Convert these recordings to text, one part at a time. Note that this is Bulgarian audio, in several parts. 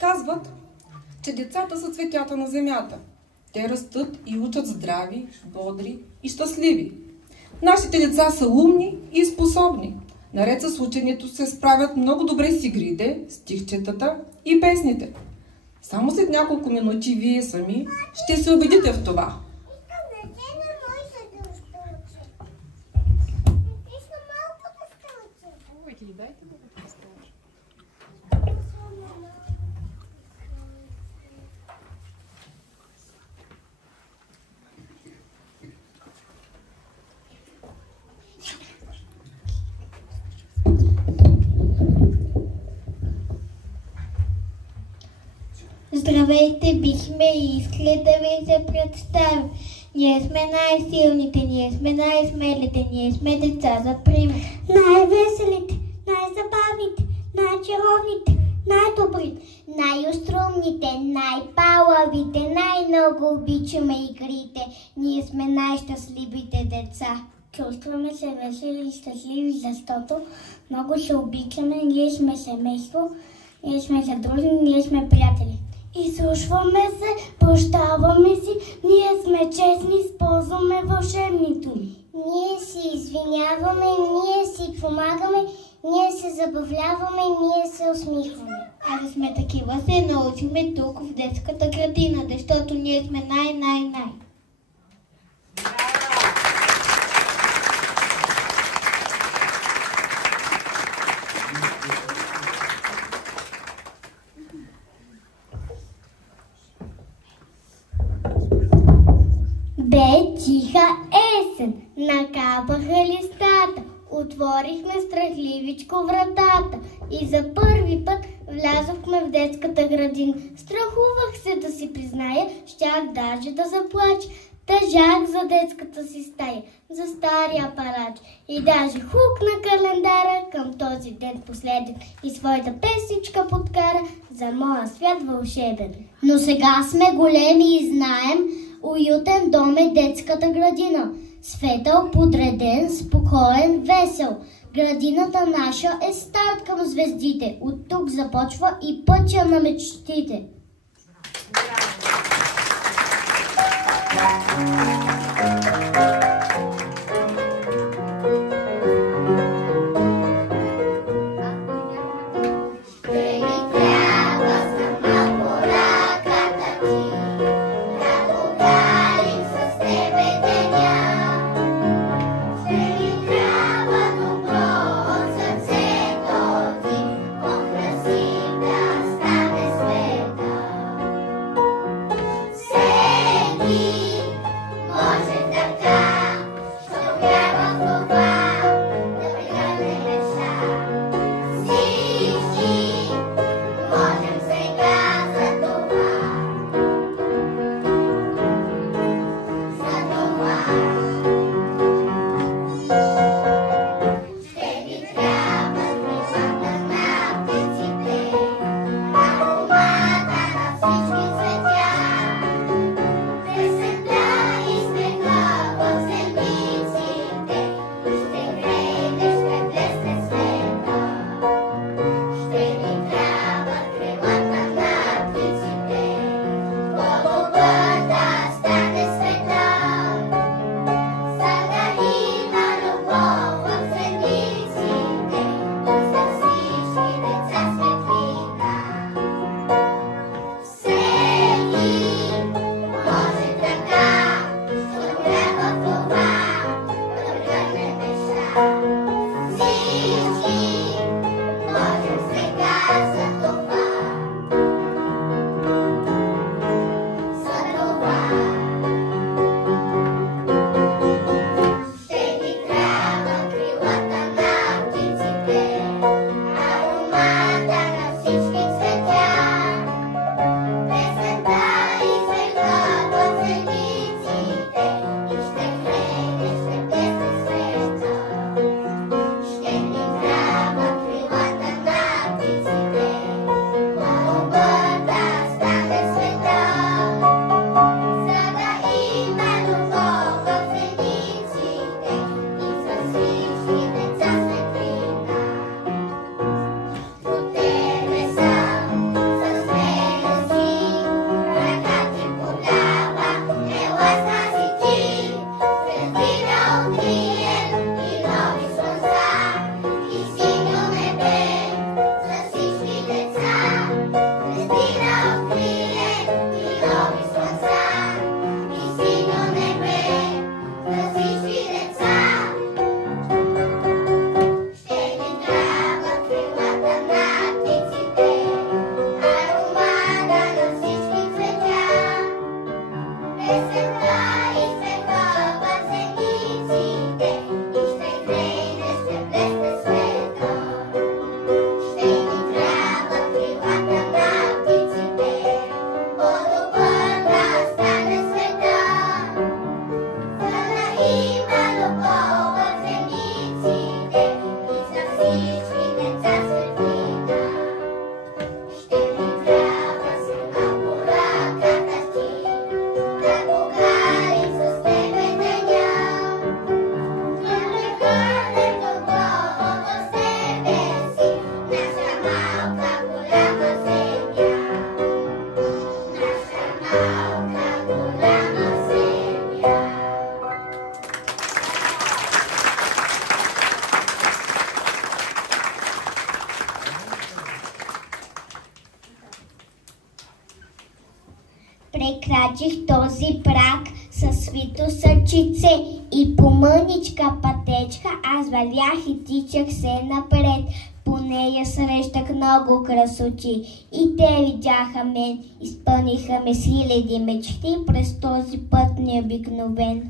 Казват, че децата са цветята на земята. Те растат и учат здрави, бодри и щастливи. Нашите деца са умни и способни. Наред с ученето се справят много добре с игрите, стихчетата и песните. Само след няколко минути вие сами ще се убедите в това. Здравейте, бихме искали да ви се представим. Ние сме най-силните, ние сме най-смелите, ние сме деца за пример. Най-веселите, най-забавните, най-чаровните, най-добрите, Най-остроумните, най-палавите, най-много обичаме игрите. Ние сме най-щастливите деца. Чувстваме се весели и щастливи, защото много се обичаме, ние сме семейство, ние сме съдружни, ние сме приятели. Изслушваме се, прощаваме си, ние сме честни, използваме вълшебни думи. Ние си извиняваме, ние си помагаме, ние се забавляваме, ние се усмихваме. А да сме такива се научихме тук в детската градина, защото ние сме най-най-най. Бе тиха есен, накапаха листата, отворихме страхливичко вратата и за първи път влязохме в детската градина. Страхувах се да си призная, щях даже да заплача. Тъжах за детската си стая, за стария палач и даже хукна календара към този ден последен и своята песичка подкара за моя свят вълшебен. Но сега сме големи и знаем, уютен дом е детската градина. Светъл, подреден, спокоен, весел. Градината наша е старт към звездите. От тук започва и пътя на мечтите. Може така прекрачих този прак със свито сърчице и по мъничка пътечка аз вървях и тичах се напред. По нея срещах много красоти и те видяха мен, изпълниха ме с хиляди мечти през този път необикновен.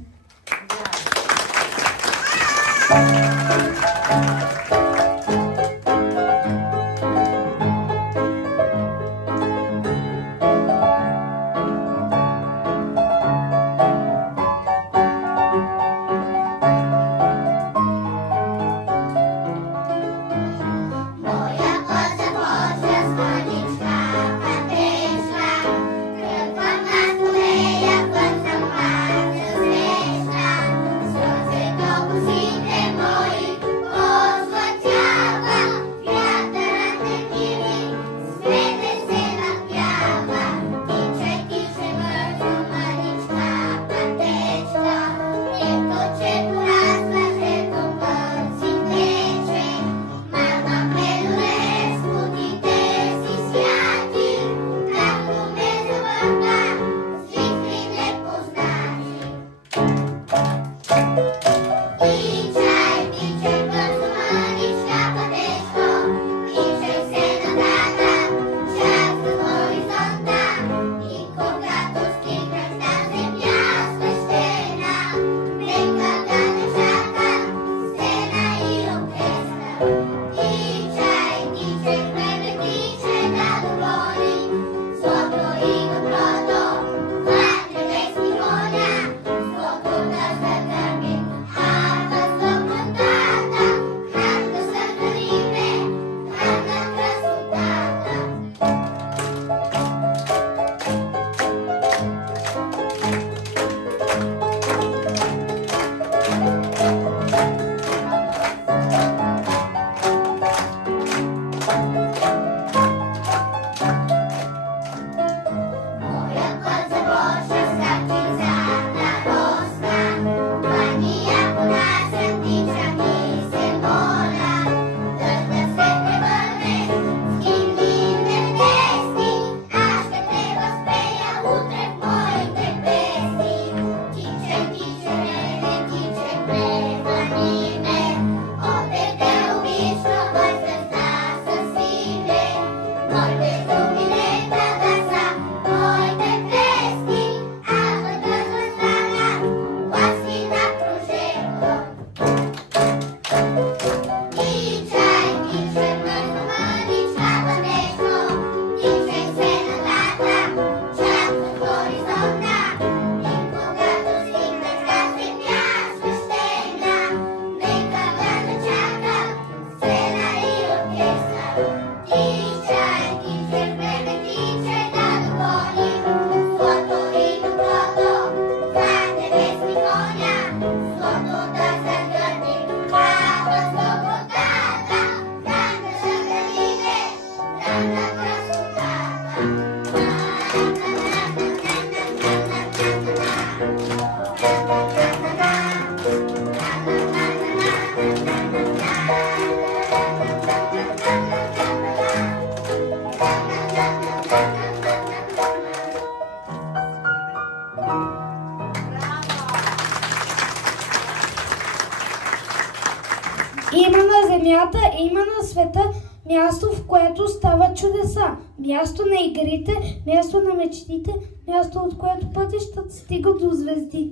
Има на земята, има на света място, в което стават чудеса. Място на игрите, място на мечтите, място, от което пътищата стигат до звезди.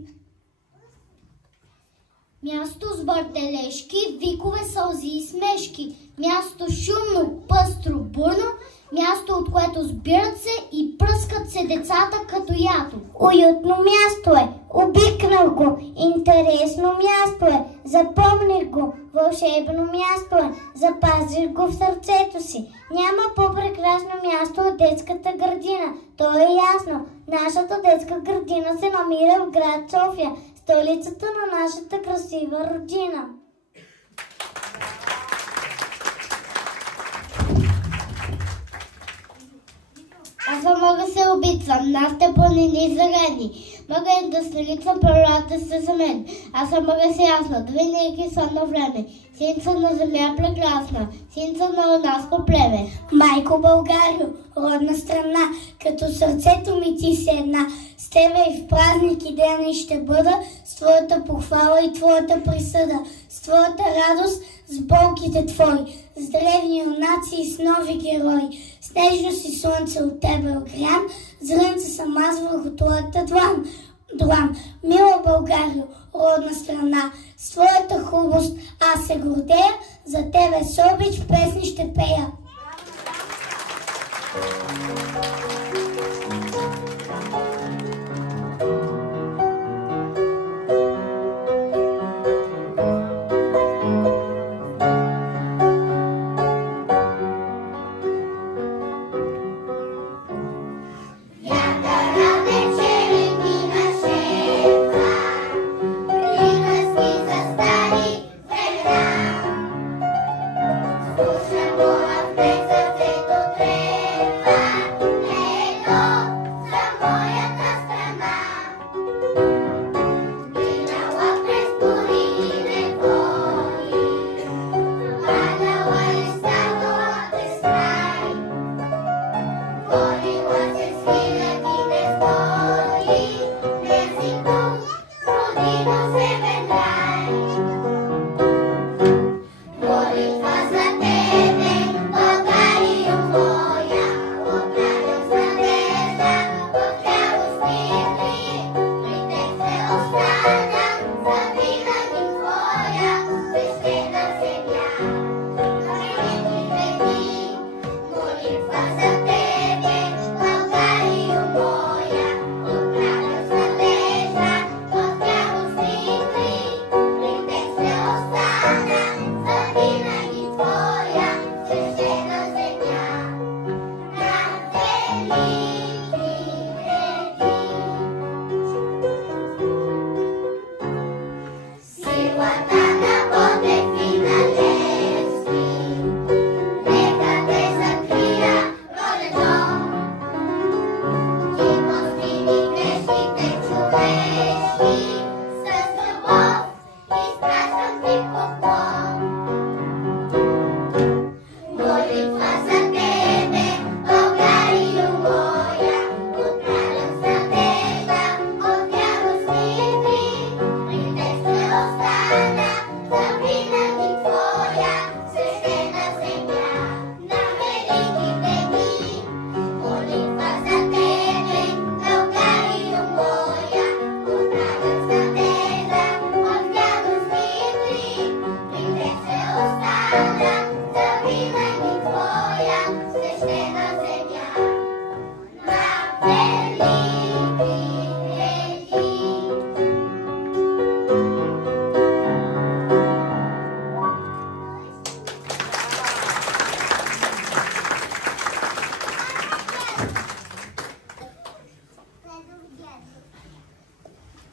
Място с въртележки, викове, сълзи и смешки. Място шумно, пъстро, бурно. Място, от което сбират се и пръскат се децата като ято. Уютно място е, обикнах го, интересно място е, запомних го, вълшебно място е, запазих го в сърцето си. Няма по-прекрасно място от детската градина, то е ясно. Нашата детска градина се намира в град София, столицата на нашата красива родина. Аз мога се обичам, нашите планини зелени. Мога да столицам природата се за мен. Аз мога се ясно, да винаги сонно време. синца на земя прекрасна, синца на юнаско племе. Майко Българио, родна страна, като сърцето ми ти си една. С тебе и в празник и ден и ще бъда, с твоята похвала и твоята присъда, с твоята радост, с болките твои, с древни юнаци и с нови герои. С нежно си слънце от тебе огрям, зрънце съм аз върху твоята длан. Мила Българио, родна страна, с твоята хубост аз се гордея, за тебе с обич песни ще пея.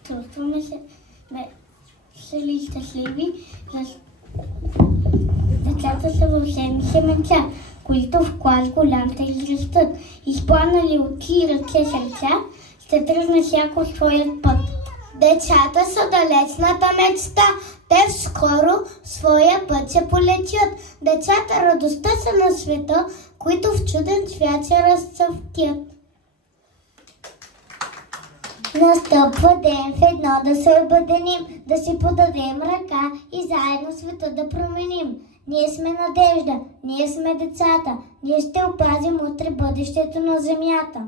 Чувстваме се весели и щастливи. Децата са вълшебни семенца, които в клас голям те израстат. Изпланали очи и ръце сърца, ще тръгне всяко своят път. Децата са далечната мечта, те скоро своя път се полетят. Децата радостта са на света, които в чуден свят се разцъфтят. Настъпва ден в едно да се обединим, да си подадем ръка и заедно света да променим. Ние сме надежда, ние сме децата, ние ще опазим утре бъдещето на земята.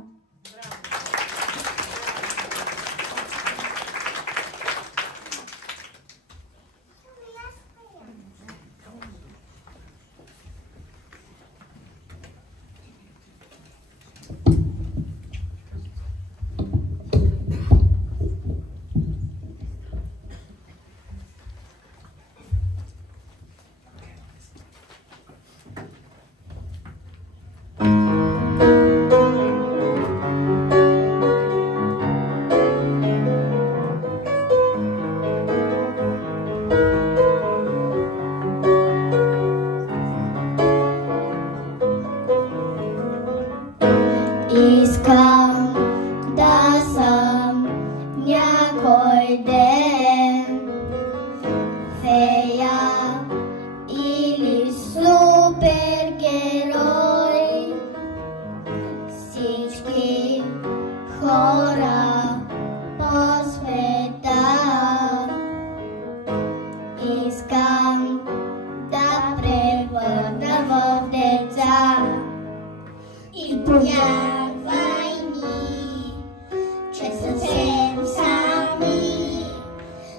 Искам да съм някой ден фея всички хора по света. Искам да превърна в деца и повярвай ми, че съвсем сами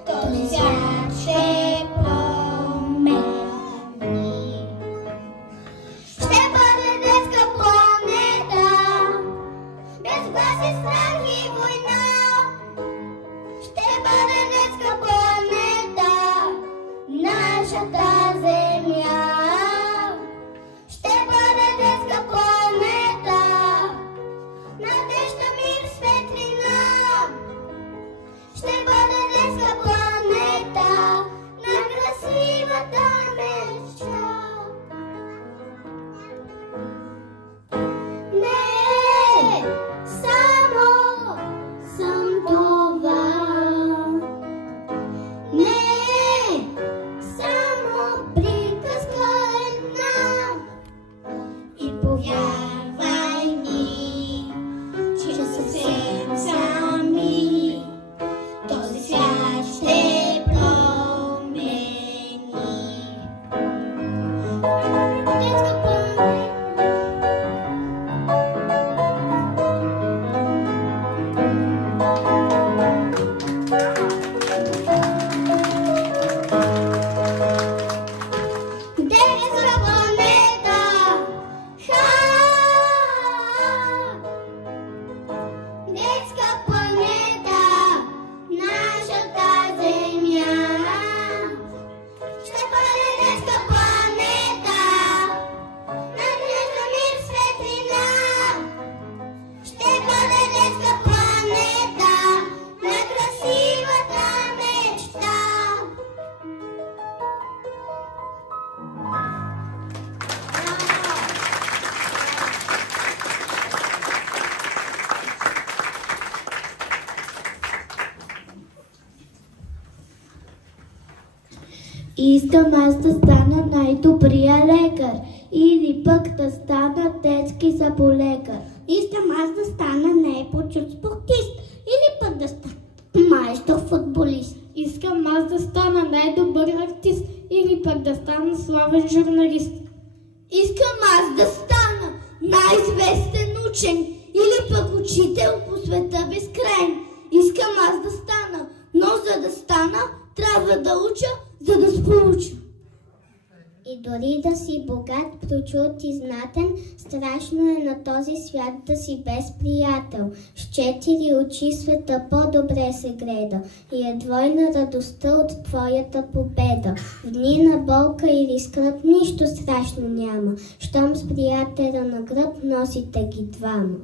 този свят ще промени. Ще бъде детска планета, без гласи, страх и война. Ще бъде детска планета, нашата земя. Ще бъде детска планета, надежда, мир, светлина. Ще бъде детска планета на красивата мечта. Не, само съм това. Не, само приказка една. И повярвай ми, че съвсем сами този свят ще промени. Детска планета. Детска планета. Детска планета, нашата земя. Ще бъде детска планета, надежда, мир, светлина. Ще бъде детска планета на красивата мечта. Искам аз да стана най-добрия лекар или пък да стана детски заболекар. Искам аз да стана най-почут спортист или пък да стана майстор футболист. Искам аз да стана най-добър артист или пък да стана славен журналист. Искам аз да стана най-известен учен или пък учител по света безкрайен. Искам аз да стана, но за да стана трябва да уча, за да сполуча. И дори да си богат, прочут и знатен, страшно е на този свят да си без приятел. С 4 очи света по-добре се гледа и е двойна радостта от твоята победа. В дни на болка или скръб нищо страшно няма, щом с приятеля на гръб носите ги двама.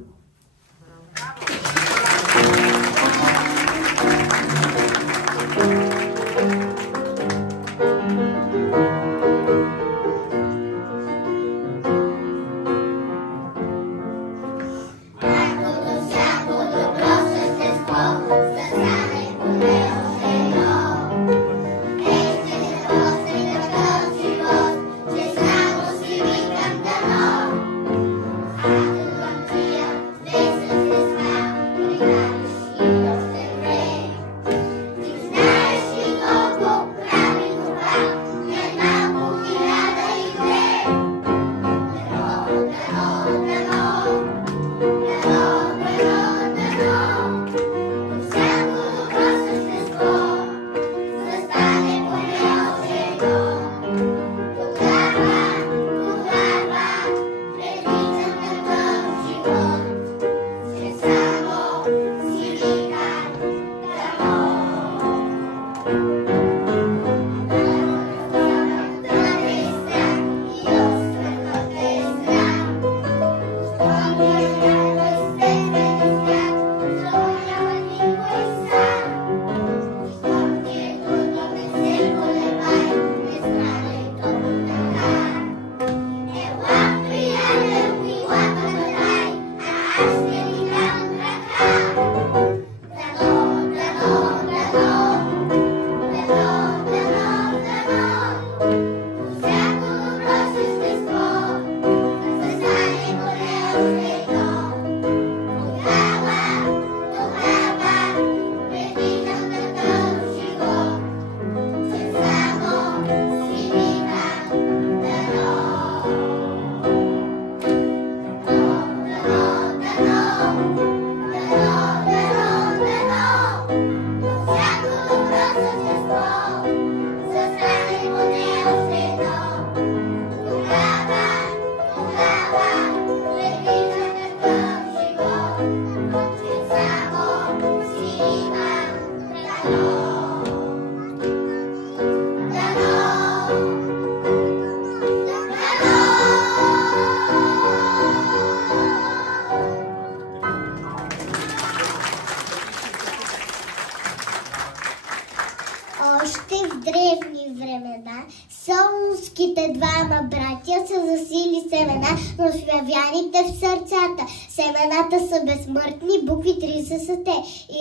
пътя са засили семена, но свявяните в сърцата. Семената са безсмъртни, букви 30 са те.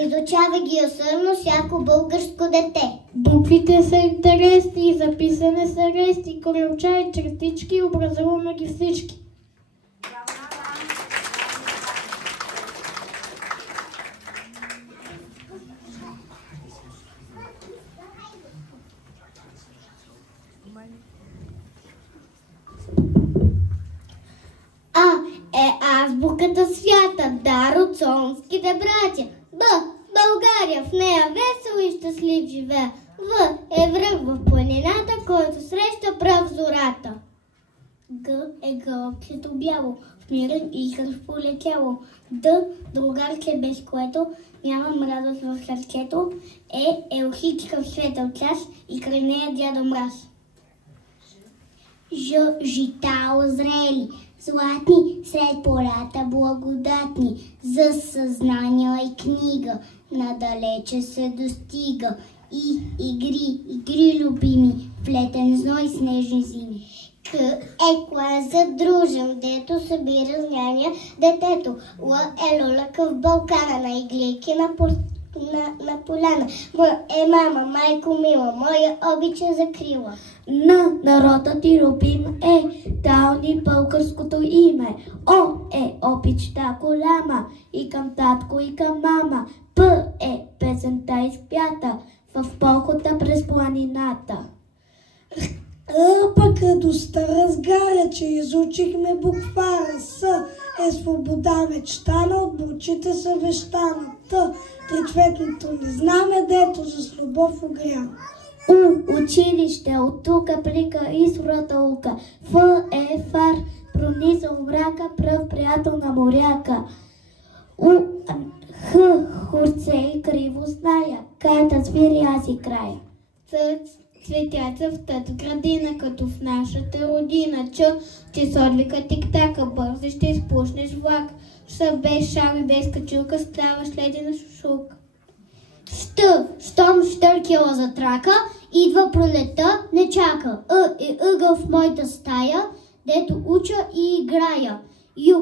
Изучава ги усърдно всяко българско дете. Буквите са интересни, записане са рести, корелча и чертички, образуваме ги всички. А е азбуката свята, дар от солнските братя. Б. България, в нея весел и щастлив живее. В. Е връх в планината, който среща прав зората. Г е гълъбчето бяло, в мирен изгръв полетяло. Д. другарче, без което нямам радост в сърцето. Е елхичка в светъл час и край нея дядо мраз. Ж. жита озрели, златни сред полята благодатни. За съзнание и книга надалече се достига. И игри любими, в летен зной снежни зими. К е клас задружен, дето събира знания детето. Л е лолъка в Балкана, на иглейки на поляна. М е мама, майко мила, моя обича закрила. Н. народът ти любим е, дал ни българското име. О е обичта голяма, и към татко, и към мама. П е песента изпята, в похода през планината. Пък радостта разгаря, че изучихме буквара. С е свобода мечтана, от бурчите съвещана. Т трицветното ни знаме, дето с любов огря. У училище, от тука плика и сурата лука. Ф е фар, пронизал мрака, пръв приятел на моряка. Х хорце и криво зная, ката свири аз и края. Цветята в тът градина, като в нашата родина. Че с отвика тик-така, бързи ще изпушнеш влак. Са без шал и без качулка, ставаш ледена шушулка. Щом штъркила за трака, идва пролета, не чака. Е ъгъл в моята стая, дето уча и играя.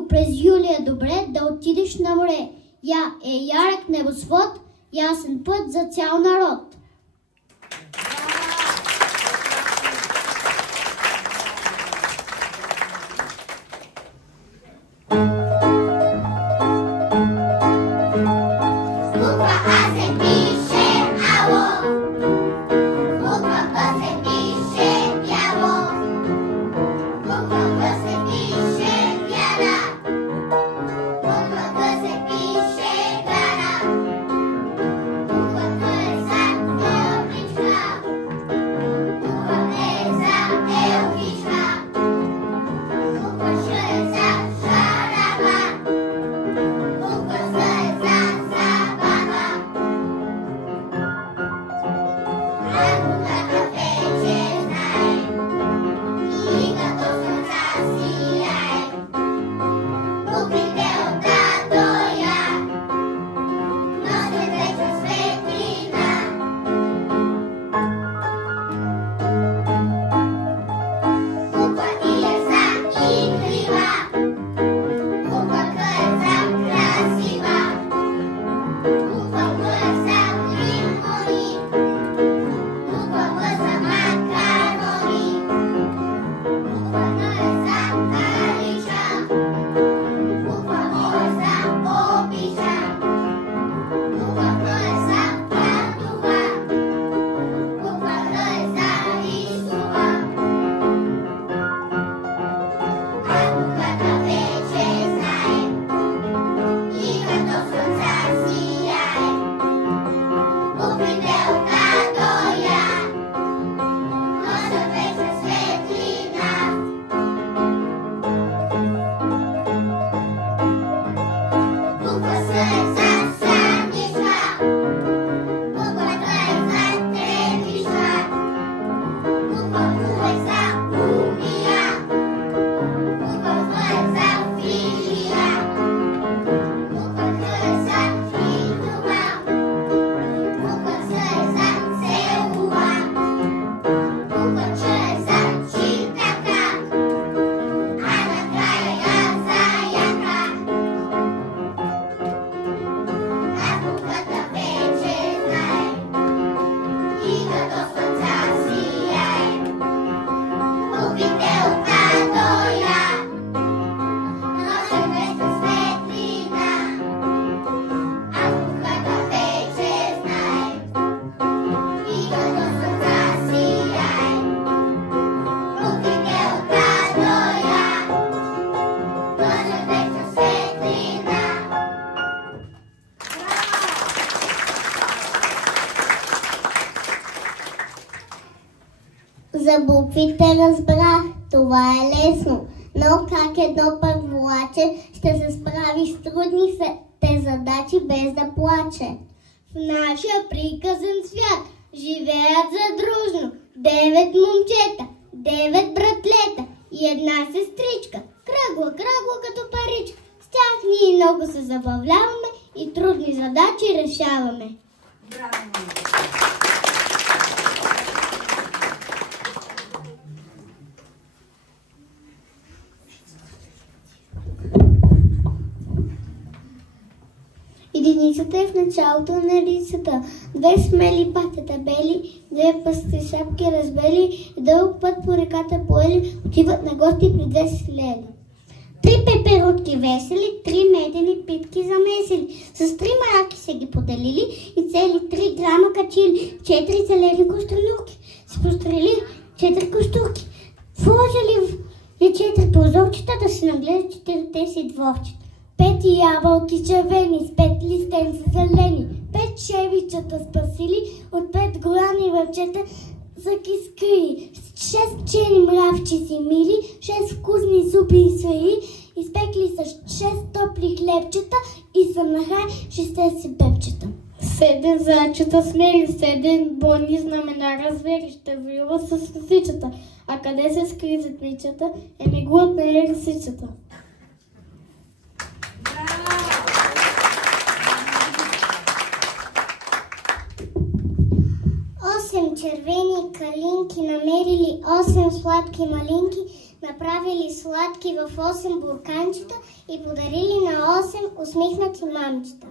През юли е добре да отидеш на море. Я е ярък небосвод, ясен път за цял народ. Буква За буквите разбрах, това е лесно. Но как едно първолаче ще се справи с трудните задачи без да плаче? В нашия приказен свят живеят задружно 9 момчета, 9 братлета и една сестричка. Кръгла, кръгла като паричка. С тях ние много се забавляваме и трудни задачи решаваме. Браво! Единицата е в началото на рисата. 2 смели патета бели, 2 пъсти шапки разбели, дълъг път по реката поели, отиват на гости при 2 селели. 3 пеперутки весели, 3 медени питки замесили, с 3 мараки се ги поделили и цели 3 грама качили, 4 зелени кощунюки, си пострели 4 кощурки, вложили в 4 прозорчета да си нагледат 4-те си дворчета. 5 ябълки червени с 5 листенца зелени, 5 шевичета спасили, от 5 горани ръчета за кискри, 6 пчени мравчи си мили, 6 вкусни супи и сваи, изпекли с 6 топли хлебчета и са нахай 6 си пепчета. 7 зайчета смели, 7 бойни знамена развери, ще воюва с лисичата. А къде се скри зетничата, глутна е лисичата. Червени калинки намерили 8 сладки малинки, направили сладки в 8 бурканчета и подарили на 8 усмихнати мамчета.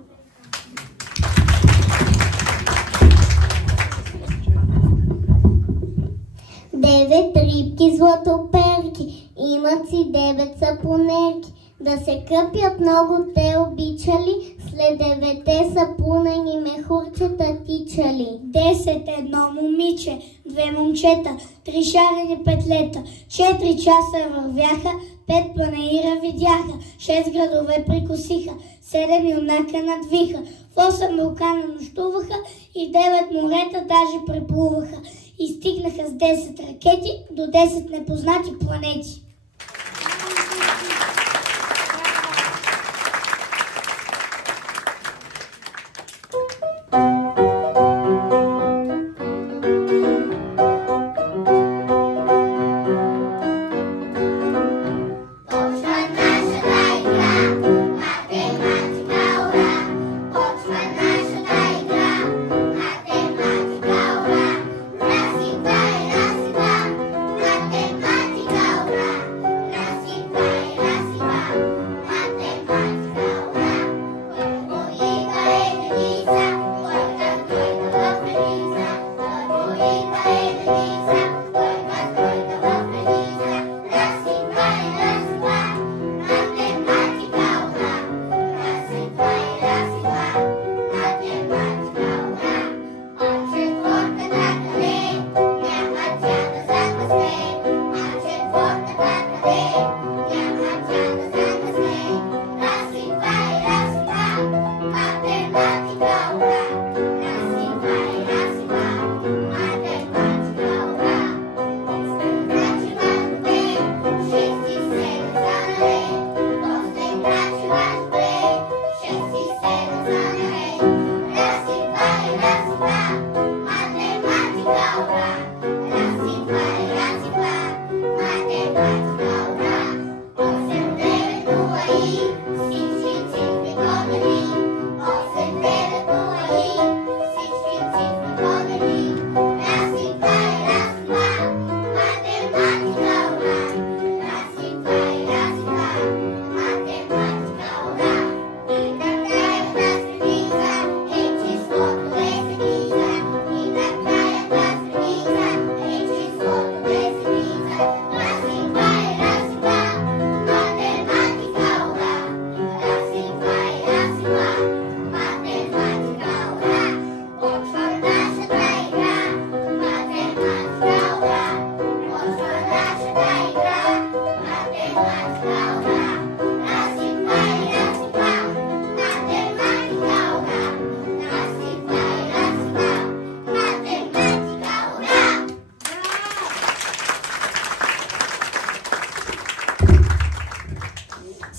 9 рибки златоперки, имат си 9 сапунерки. Да се къпят много те обичали, след 9 сапунени мехурчета тичали. 10 едно момиче, 2 момчета, 3 шарени петлета, 4 часа вървяха, 5 панаира видяха, 6 градове прикосиха, 7 юнака надвиха, в 8 вулкана нощуваха и 9 морета даже преплуваха и стигнаха с 10 ракети до 10 непознати планети.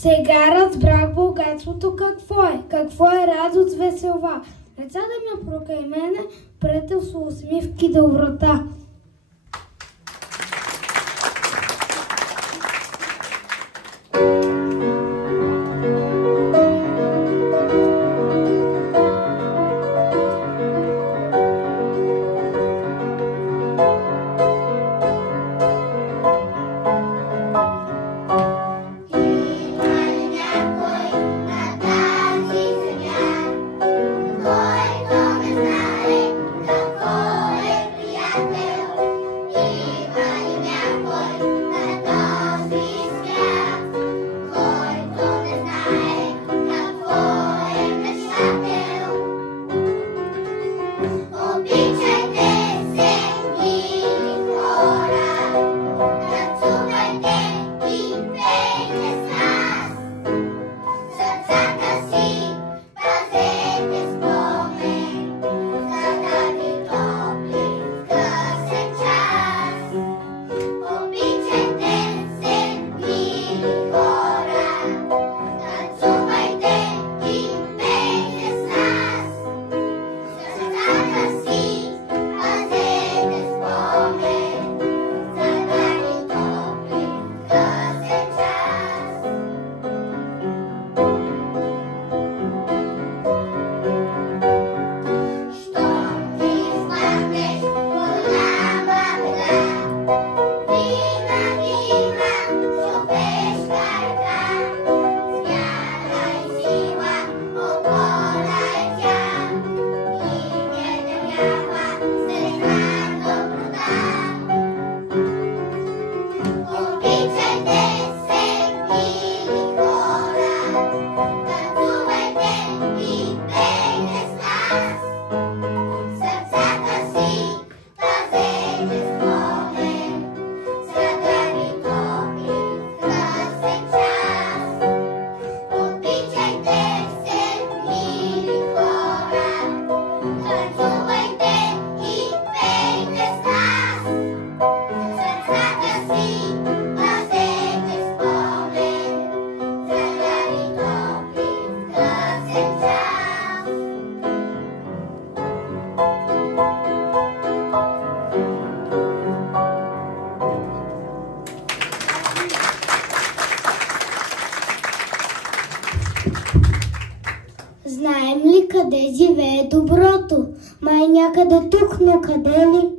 Сега разбрах богатството какво е. Какво е радост, веселва. Деца да ме прокай мене, приятел с усмивки до врата. Знаем ли къде живее доброто? Май някъде тук, но къде ли?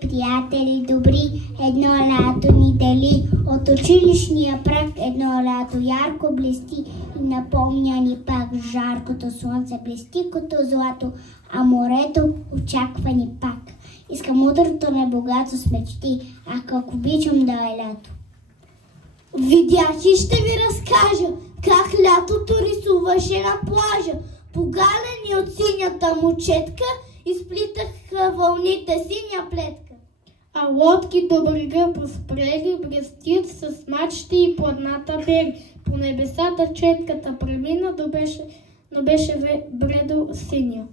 приятели добри, едно лято ни дели. От училищния праг едно лято ярко блести и напомня ни пак жаркото слънце блести като злато, а морето очаква ни пак. Искам утрото небогато с мечти, а как обичам да е лято. Видях и ще ви разкажа как лятото рисуваше на плажа. Погалени от синята му четка, изплитаха вълните синя плетка. А лодки до брега поспрели, блестят с мачти и плътната бери. По небесата четката премина, но беше бредо синя.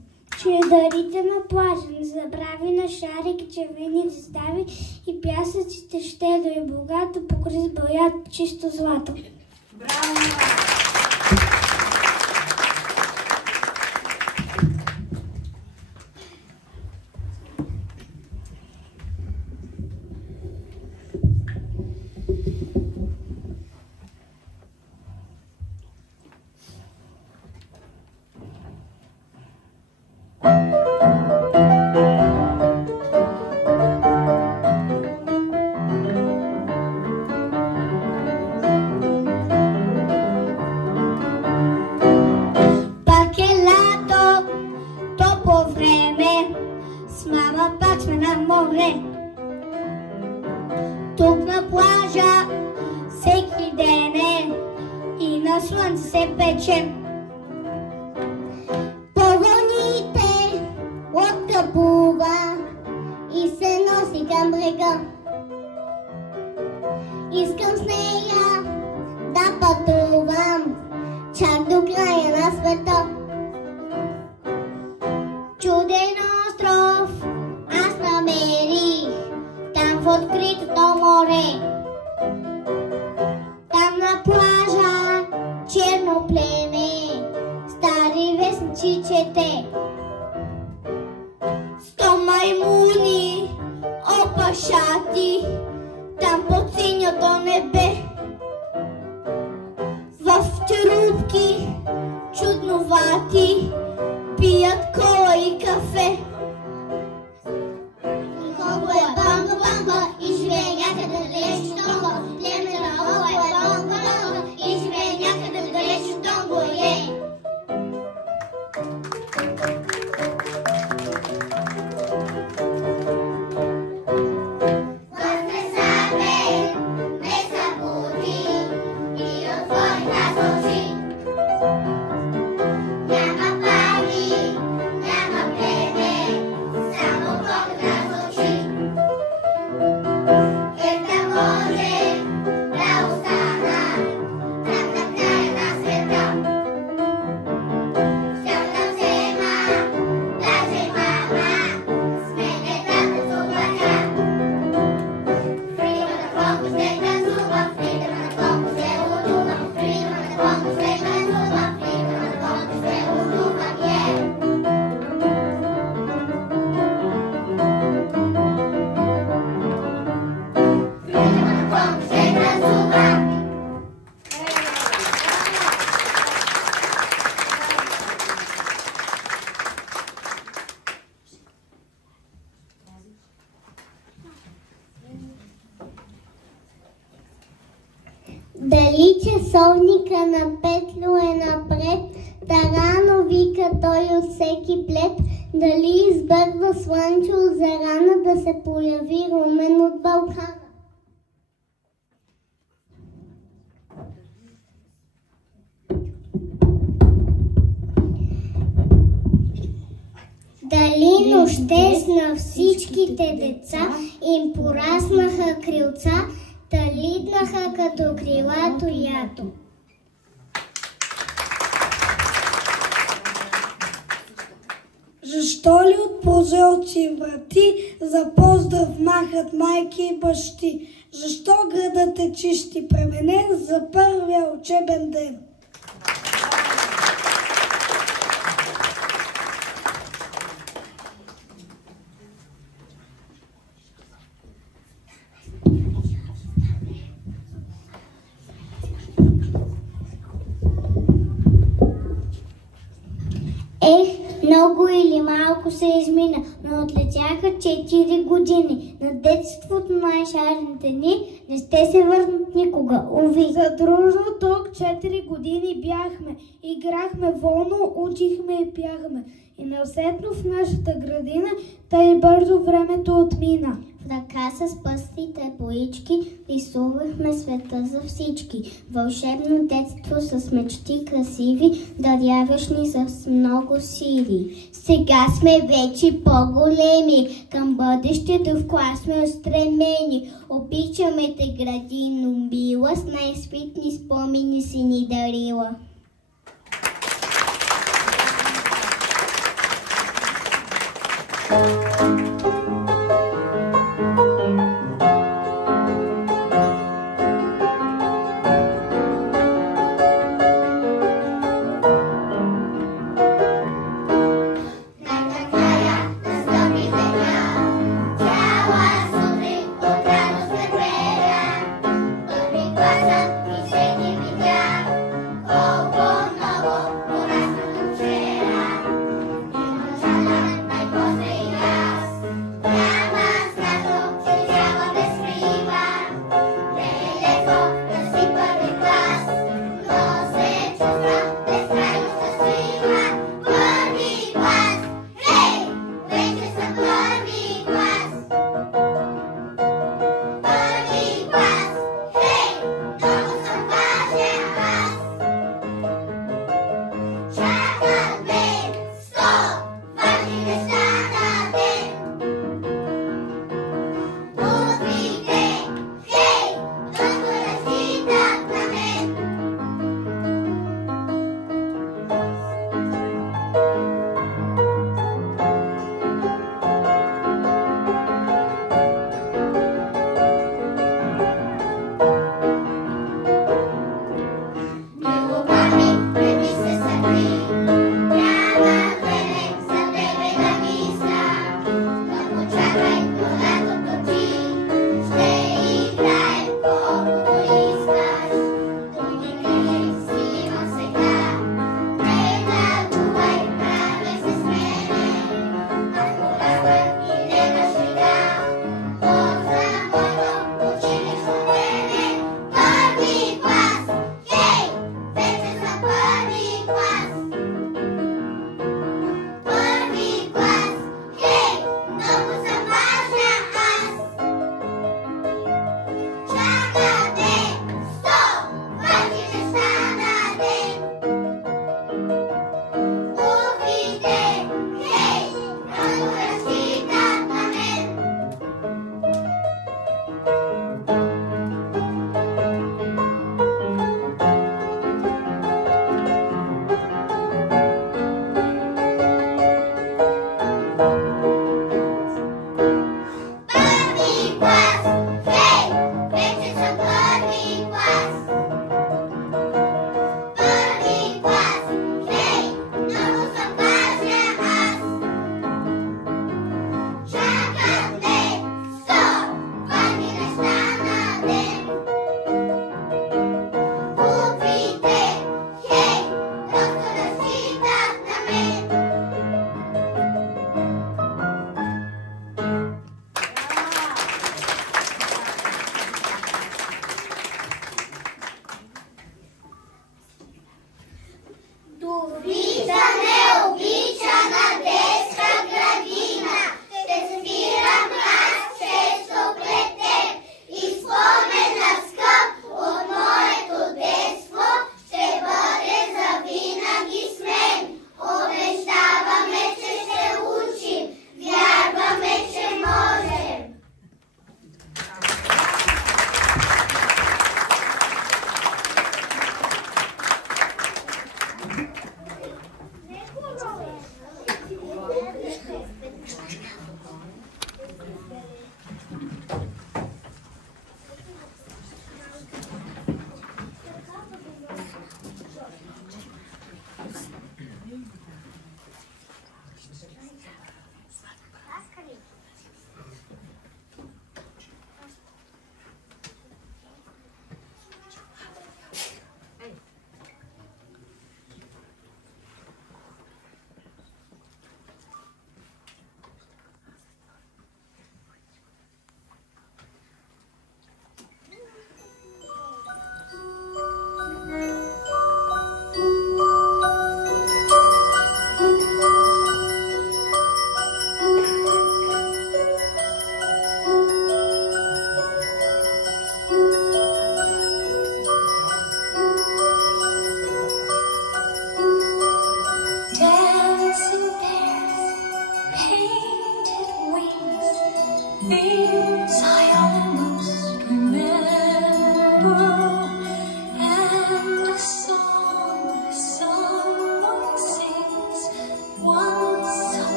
Чударите на плажа, не забрави на шарик, червени застави и пясъците щедро и богато покри с боят чисто злато. Браво! Тук на плажа всеки ден е и на слънце се пече. По вълните лодка плува и се носи към брега. Искам с нея да пътувам чак до края на света. Чуден остров аз намерих там в откритото море. Там на плажа черно племе стари вестници чете. 100 маймуни опашати там под синьото небе. В черупки чудновати пият кола и кафе. Конго е банго-банго и живее някъде далеч от Тонго. Племе на Конго е банго-банго и живее някъде далеч от Тонго. Дали часовника на Петло е напред, тарано вика той от всеки плет, дали избърва Слънчо зарана да се появи Румен от Балкана. Дали нощес на всичките деца им пораснаха крилца, та литнаха като крилато ято. Защо ли от прозорци и врати за поздрав махат майки и бащи? Защо градът е чист и пременен за първия учебен ден? Много или малко се измина, но отлетяха 4 години. На детството най-шарните ни не ще се върнат никога, уви. Задружно тук 4 години бяхме, играхме волно, учихме и пяхме. И неусетно в нашата градина, тъй бързо времето отмина. В ръка с пъстите боички рисувахме света за всички. Вълшебно детство с мечти красиви, даряващни с много сили. Сега сме вече по-големи, към бъдещето в клас сме устремени. Обичаме те, градино мила, с най-свитни спомени си ни дарила.